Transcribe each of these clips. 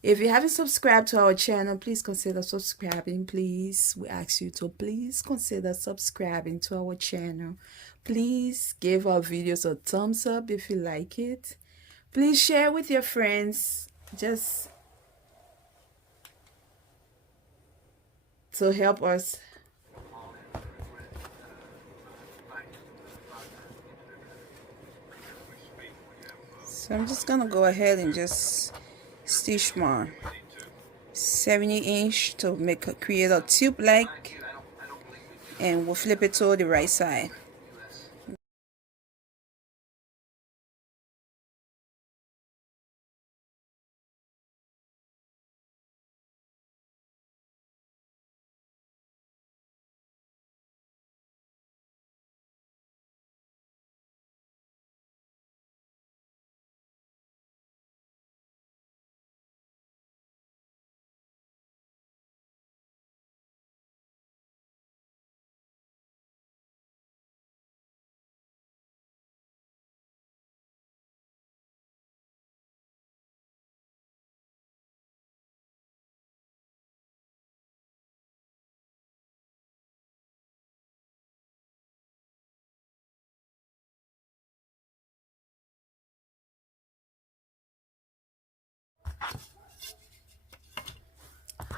If you haven't subscribed to our channel, please consider subscribing, please. We ask you to please consider subscribing to our channel. Please give our videos a thumbs up if you like it. Please share with your friends, just to help us. So I'm just gonna go ahead and just stitch my 70" to create a tube like, and we'll flip it to the right side.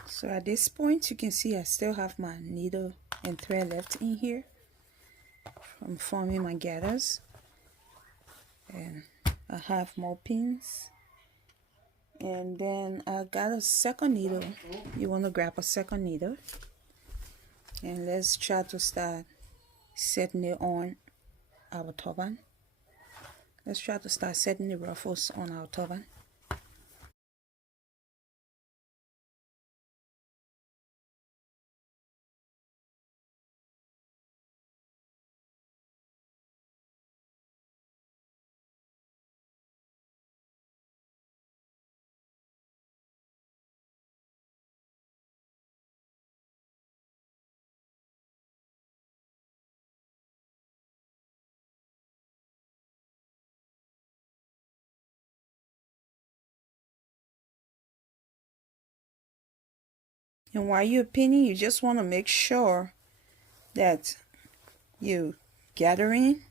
So at this point, you can see I still have my needle and thread left in here from forming my gathers, and I have more pins. And then I got a second needle. You want to grab a second needle, and let's try to start setting it on our turban. Let's try to start setting the ruffles on our turban. And while you're pinning, you just want to make sure that you gathering,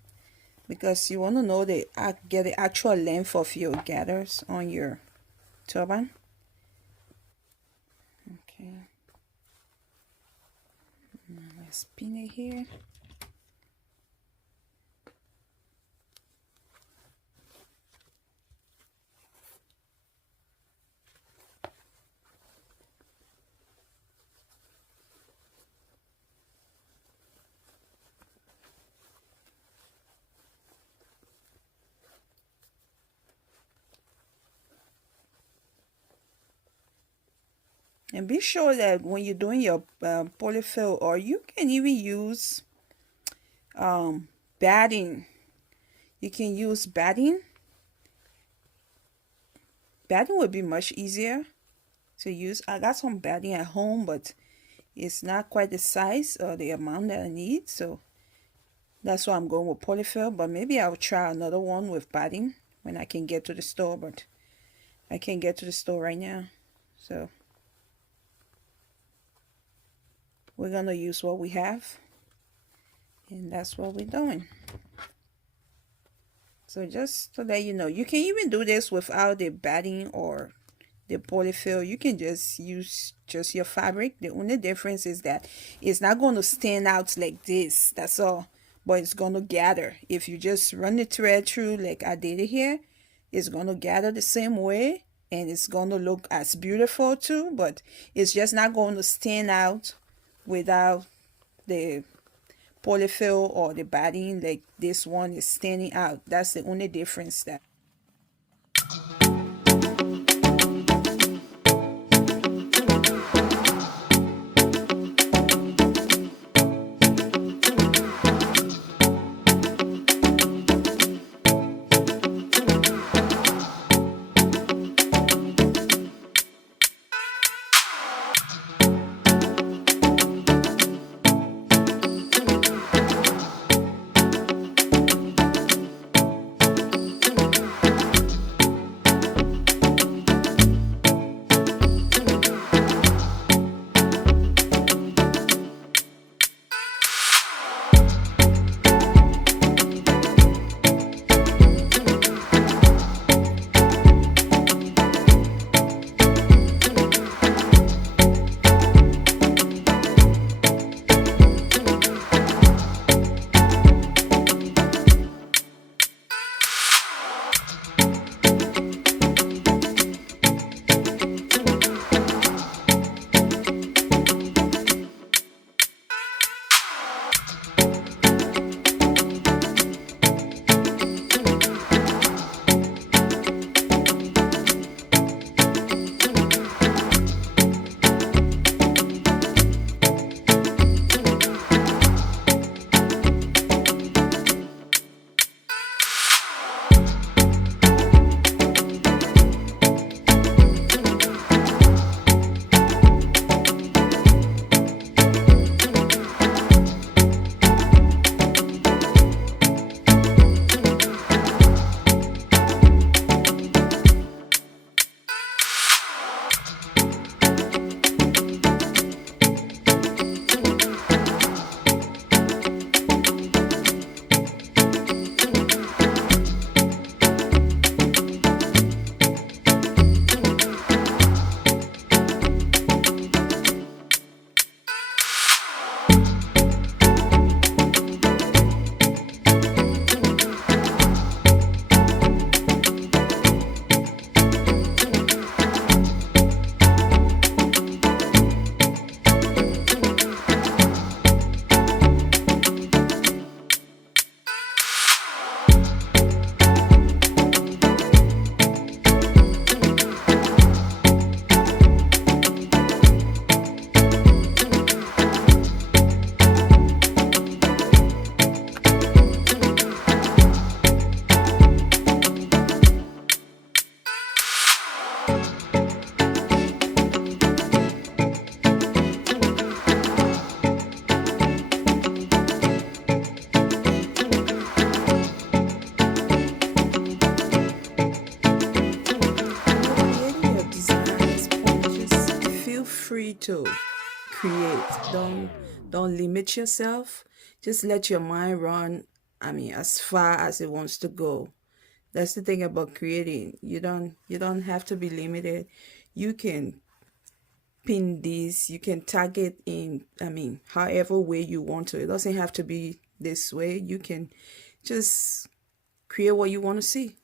because you want to know get the actual length of your gathers on your turban. Okay, now let's pin it here. And be sure that when you're doing your polyfil, or you can even use batting. You can use batting. Batting would be much easier to use. I got some batting at home, but it's not quite the size or the amount that I need, so that's why I'm going with polyfil. But maybe I'll try another one with batting when I can get to the store, but I can't get to the store right now, so we're gonna use what we have, and that's what we're doing. So just so that you know, you can even do this without the batting or the polyfil. You can just use just your fabric. The only difference is that it's not going to stand out like this, that's all, but it's going to gather. If you just run the thread through like I did it here, it's going to gather the same way, and it's going to look as beautiful too, but it's just not going to stand out without the polyfil or the batting like this one is standing out. That's the only difference that. free to create. Don't limit yourself. Just let your mind run, I mean, as far as it wants to go. That's the thing about creating. You don't have to be limited. You can pin this, you can tag it in, I mean, however way you want to. It doesn't have to be this way. You can just create what you want to see.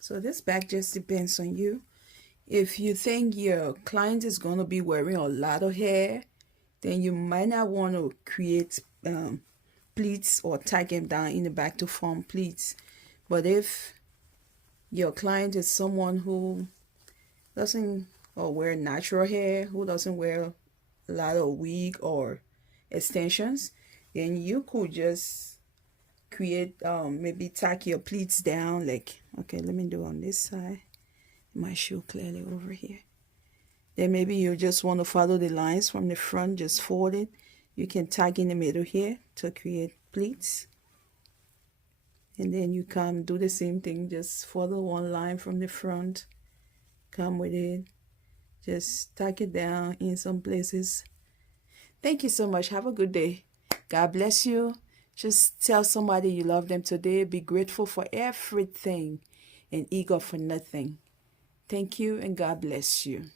So this bag just depends on you. If you think your client is going to be wearing a lot of hair, then you might not want to create pleats or tag them down in the back to form pleats. But if your client is someone who doesn't or wear natural hair, who doesn't wear a lot of wig or extensions, then you could just create maybe tack your pleats down like, okay, let me do on this side. My shoe clearly over here. Then maybe you just want to follow the lines from the front, just fold it. You can tag in the middle here to create pleats. And then you come do the same thing, just follow one line from the front, come with it, just tack it down in some places. Thank you so much. Have a good day. God bless you. Just tell somebody you love them today. Be grateful for everything and eager for nothing. Thank you and God bless you.